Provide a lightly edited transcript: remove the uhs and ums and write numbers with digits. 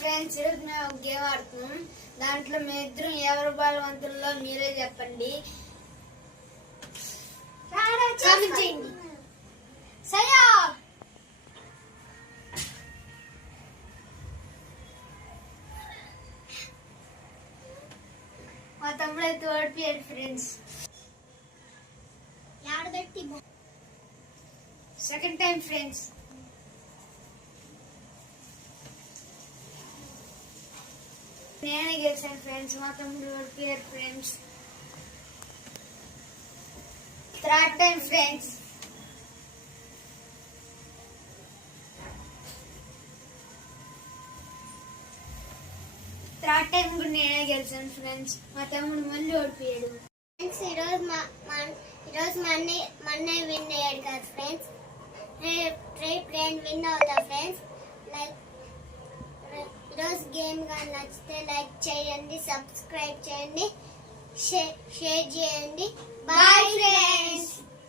Friends, ఈరోజు మేము ఒక గేమ్ ఆడుతున్నాం. దాంట్లో మీ ఇద్దరు ఎవరు బలవంతుల్లో మీరే చెప్పండి. కామెంట్ చేయండి. సయా మా తమ్ముడు అయితే ఓడిపోయాడు ఫ్రెండ్స్. Second time friends. నేనే గెలిచాను ఫ్రెండ్స్. మా తమ్ముడు ఓడిపోయారు friends. Third time friends. Third time కూడా నేనే గెలిచాను ఫ్రెండ్స్. మా తమ్ముడు మళ్ళీ ఓడిపోయాడు ఫ్రెండ్స్. ఈరోజు మా అన్నయ్య విన్ అయ్యాడు కదా ఫ్రెండ్స్. రేపు నేను విన్ అవుతా ఫ్రెండ్స్. ఈరోజు గేమ్ కానీ నచ్చితే లైక్ చేయండి, సబ్స్క్రైబ్ చేయండి, షేర్ చేయండి. Bye friends.